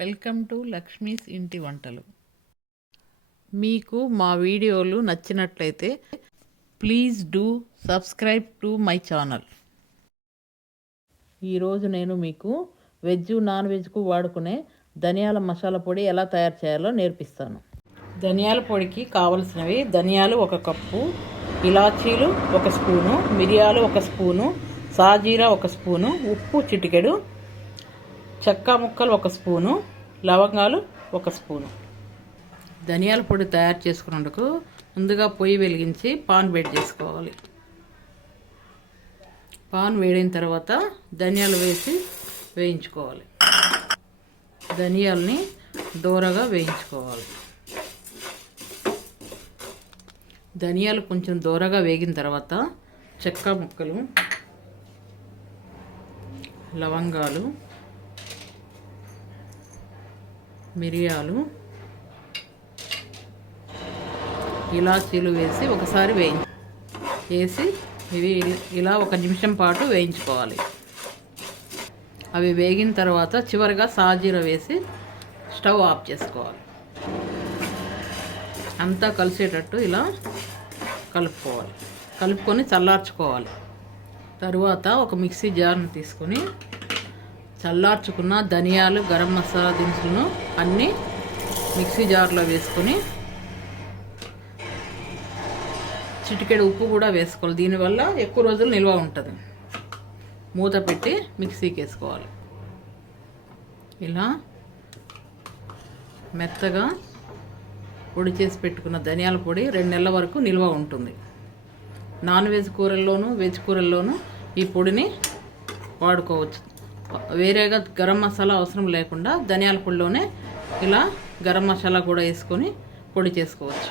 Welcome to Lakshmi's ఇంటి వంటలు. మీకు మా వీడియోలు నచ్చినట్లయితే please do subscribe to my channel. ఈరోజు నేను మీకు వెజ్ నాన్ వెజ్కు వాడుకునే ధనియాల మసాలా పొడి ఎలా తయారు చేయాలో నేర్పిస్తాను. ధనియాల పొడికి కావలసినవి: ధనియాలు 1 కప్పు, ఇలాచీలు 1 స్పూను, మిరియాలు 1 స్పూను, సాజీరా 1 స్పూను, ఉప్పు చిటికెడు, చెక్క ముక్కలు 1 స్పూను, లవంగాలు 1 స్పూను. ధనియాల పొడి తయారు చేసుకున్నందుకు ముందుగా పొయ్యి వెలిగించి పాన్ వేడి చేసుకోవాలి. పాన్ వేడిన తర్వాత ధనియాలు వేసి వేయించుకోవాలి. ధనియాలని దోరగా వేయించుకోవాలి. ధనియాలు కొంచెం దోరగా వేగిన తర్వాత చెక్క ముక్కలు, లవంగాలు, మిరియాలు, ఇలాచీలు వేసి ఒకసారి వేసి ఇవి ఇలా 1 నిమిషం పాటు వేయించుకోవాలి. అవి వేగిన తర్వాత చివరిగా సాజీర వేసి స్టవ్ ఆఫ్ చేసుకోవాలి. అంతా కలిసేటట్టు ఇలా కలుపుకొని చల్లార్చుకోవాలి. తరువాత ఒక మిక్సీ జార్ని తీసుకొని చల్లార్చుకున్న ధనియాలు, గరం మసాలా దినుసులను అన్నీ మిక్సీ జార్లో వేసుకొని చిటికెడు ఉప్పు కూడా వేసుకోవాలి. దీనివల్ల ఎక్కువ రోజులు నిల్వ ఉంటుంది. మూత పెట్టి మిక్సీకి వేసుకోవాలి. ఇలా మెత్తగా పొడి చేసి పెట్టుకున్న ధనియాల పొడి 2 నెలల వరకు నిల్వ ఉంటుంది. నాన్ వెజ్ కూరల్లోనూ వెజ్ కూరల్లోనూ ఈ పొడిని వాడుకోవచ్చు. వేరేగా గరం మసాలా అవసరం లేకుండా ధనియాల పొడిలోనే ఇలా గరం మసాలా కూడా వేసుకొని పొడి చేసుకోవచ్చు.